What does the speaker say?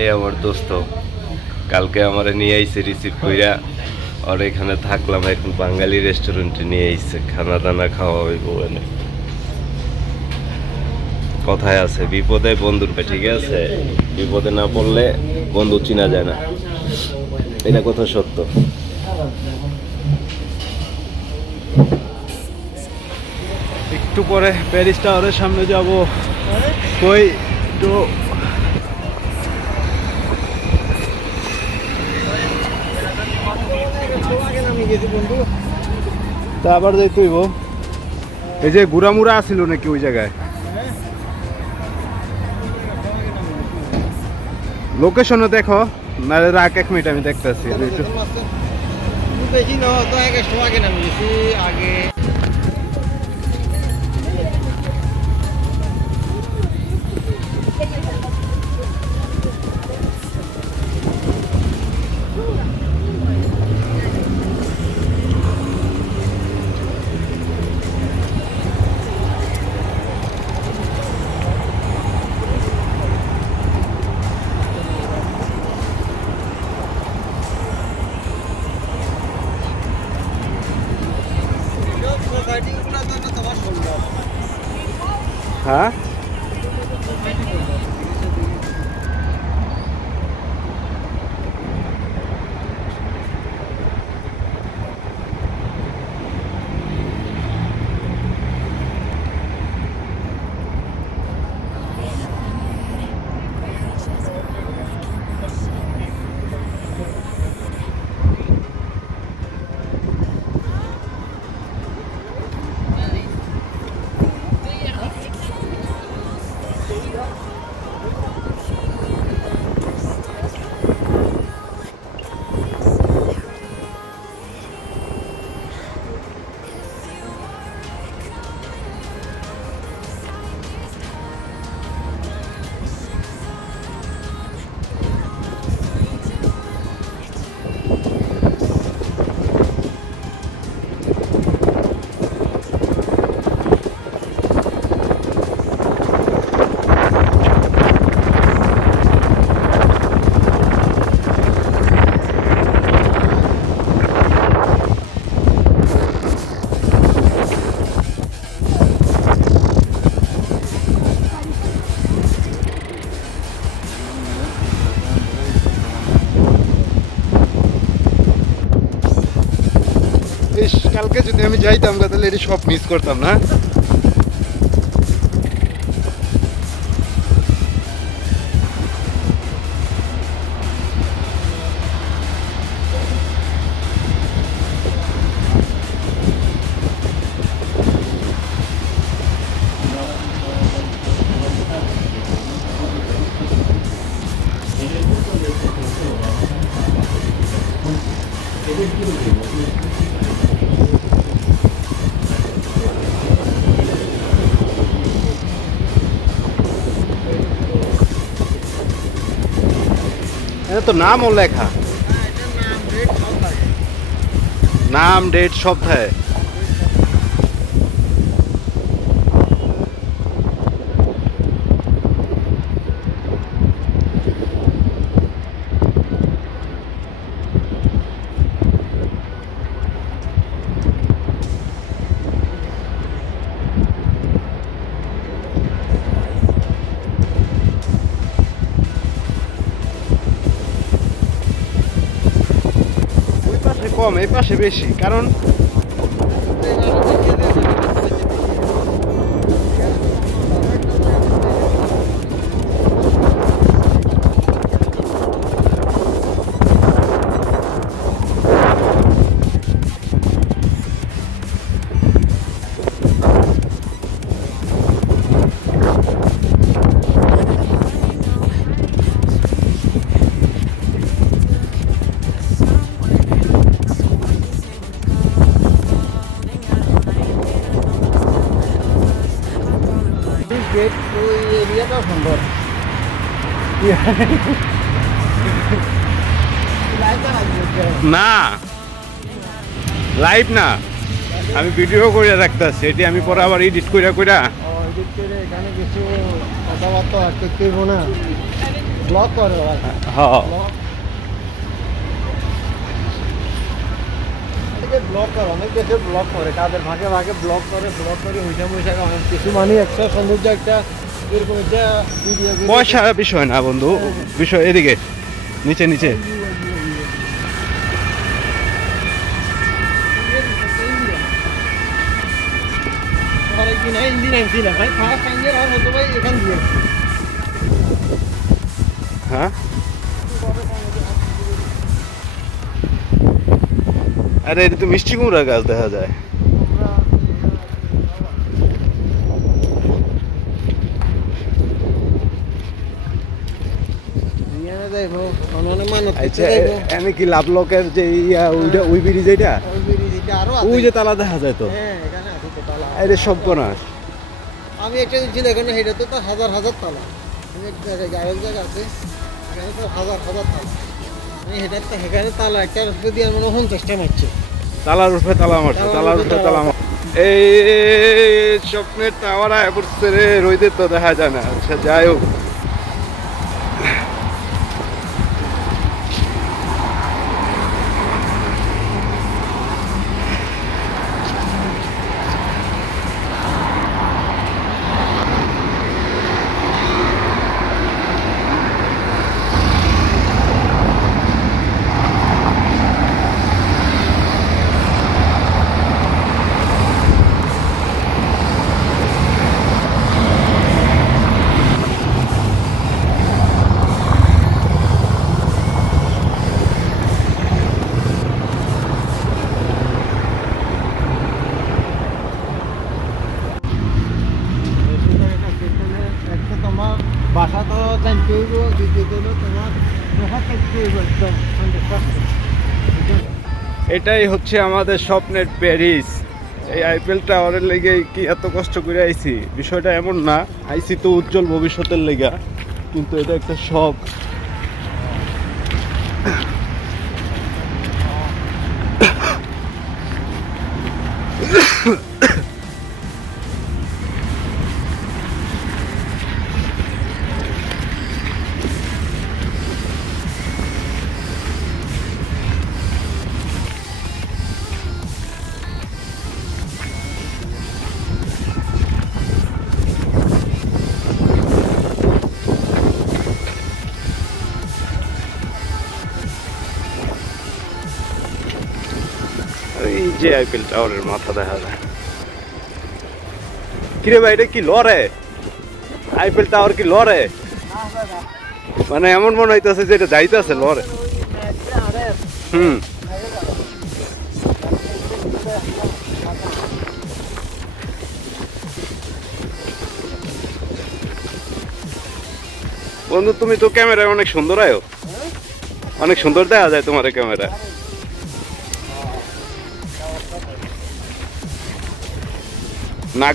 এই আমার দোস্ত কালকে আমারে নিয়ে আইছে রিসিভ কইরা আর এখানে থাকলাম। এখন বাঙালি রেস্টুরেন্টে নিয়ে আইছে, খানা দানা খাওয়া হইব। মানে কথায় আছে বিপদে বন্ধুর পে, ঠিক আছে? বিপদে না পড়লে বন্ধু চিনা যায় না, এটা কথা সত্য। একটু পরে প্যারিস টাওয়ারের সামনে যাব। কই তো তা আবার যাই তুইব। এই যে গুড়ামুড়া আসিল নাকি ওই জায়গায়? লোকেশনও দেখো, না রাখ 1 মিনিট আমি দেখতেছি। বেশি না তো এক সময় আগে নামি গেছি আগে। হ্যাঁ কালকে যদি আমি যাইতাম তাহলে এটা সব মিস করতাম না। এটা তো নামও লেখা, নাম ডেট সব থাকে। কম এই পাশে বেশি, কারণ সুন্দর না লাইভ না, আমি ভিডিও করে রাখতেছি। এটি আমি পরে আবার এডিট কইরা এডিট করে এখানে কিছু কথাবার্তা করতে হইব না। ব্লক করে ওরা। হ্যাঁ ব্লক করে, অনেক দেশে ব্লক করে, তাদের ভাগে ভাগে ব্লক করে হুইসা মুইসা অনেক কিছু মানে একটা সৌন্দর্য একটা এরকম একটা ভিডিও পয়সা বিষয় না বন্ধু, বিষয় এদিকে নিচে নিচে। হ্যাঁ আরে এটা তো মিষ্টি কুমড়া গাছ দেখা যায়। আচ্ছা এনে কি লাভ লকের যে ওইটা ওই ব্রিজ এটা ওই যে তালা দেখা যায় তো, আরে সর্বনাশ। আমি একটা ছিল এখানে, সেটা তো হাজার হাজার তালা, আমি একটা জায়গায় আরেক জায়গা আছে, এখানে তো হাজার হাজার তালা, আমি সেখানে তালা একটা দিয়ে মনে হয় 50টা মারছে। তালার উপরে তালা মারছে, তালার উপরে তালা মারছে। এই স্বপ্নের টাওয়ার আয় পড়ছে রে, রইতে তো দেখা যায় না। আচ্ছা যাই হোক, তোমার বাসা তো জানতে হইব, দ্বিতীয়ত হলো তোমার লোহা থাকতে হইব একদম 100%। এটাই হচ্ছে আমাদের স্বপ্নের প্যারিস। এই আইফেল টাওয়ারের লেগে কি এত কষ্ট করে আইছি, বিষয়টা এমন না। আইছি তো উজ্জ্বল ভবিষ্যতের লেগা, কিন্তু এটা একটা শখ। এই যে আইফেল টাওয়ারের মাথা দেখা যায়। কিরে ভাই এটা কি লড়ে? আইফেল টাওয়ার কি লড়ে? মানে এমন মনে হইতেছে যে এটা যাইতেছে লড়ে। হুম বন্ধু, তুমি তো ক্যামেরায় অনেক সুন্দর আয়ো, অনেক সুন্দর দেখা যায় তোমার ক্যামেরা। না